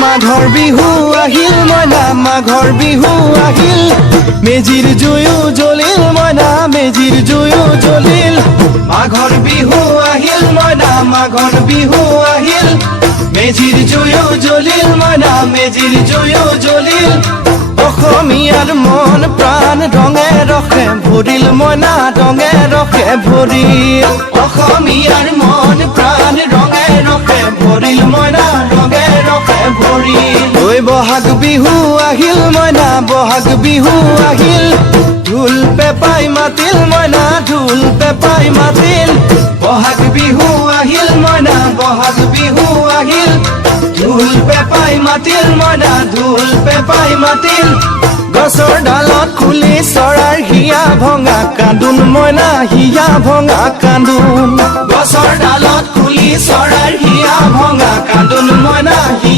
মাঘৰ বিহু আহিল মইনা মাঘৰ বিহু আহিল মেজিৰ জুয়ো জ্বলিল মইনা মেজিৰ জুয়ো জ্বলিল মাঘৰ বিহু আহিল মইনা মাঘৰ বিহু আহিল মেজিৰ জুয়ো জ্বলিল মইনা মেজিৰ জুয়ো জ্বলিল অসমীয়াৰ মন প্ৰাণ ৰঙে ৰসে ভৰিল মইনা ৰঙে ৰসে ভৰিল অসমীয়াৰ মন প্ৰাণ ৰঙে ৰসে ভৰিল মইনা ৰঙে ৰসে ভৰিল ঐ বহাগ বিহু আহিল মইনা বহাগ বিহু আহিল ঢোল পেপাই মাতিল মইনা ঢোল পেপাই মাতিল বহাগ বিহু আহিল মইনা বহাগ বিহু আহিল ঢোল পেপাই মাতিল মইনা ঢোল পেপাই মাতিল গছৰ ডালত খুলি চৰাৰ হিয়া ভঙা কান্দোন মইনা হিয়া ভঙা কান্দোন গছৰ ডালত খুলি চৰাৰ হিয়া ভঙা কান্দোন মইনা হিয়া